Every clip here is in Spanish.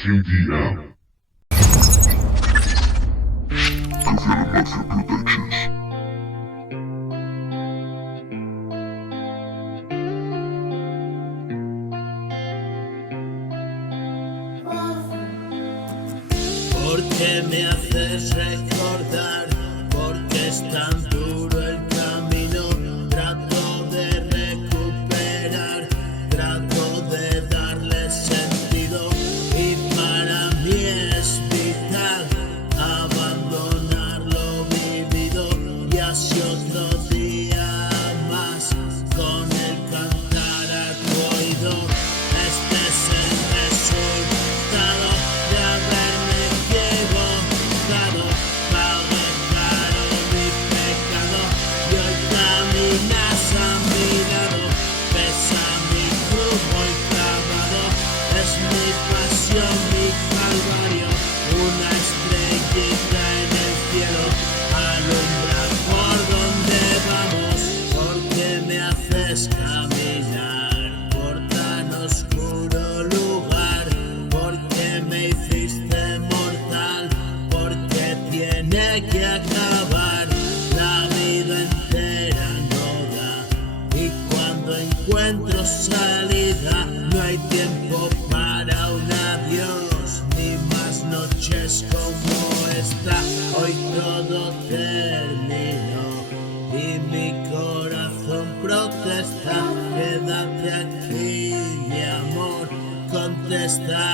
KDM. Confirm Mafia Productions. Porque me haces recordar, porque es tan duro el camino. Trato de recuperar, trato de darle sentido, y para mí es vital abandonar lo vivido. Y así otro día más con el cantar a tu oído. Este es el resultado de haberme equivocado. Pagué caro mi pecado y hoy caminas a mi lado. Pesa mi cruz muy clavado, es mi pasión, mi calvario. Una estrellita en el cielo alumbra por donde vamos. Porque me haces caminar por tan oscuro lugar, porque me hiciste mortal, porque tiene que acabar. La vida entera no da, y cuando encuentro salida no hay tiempo para un adiós, ni más noches como esta. Hoy todo terminó y mi corazón protesta. Quédate aquí, mi amor, contesta.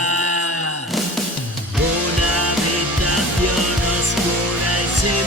Una habitación oscura y sin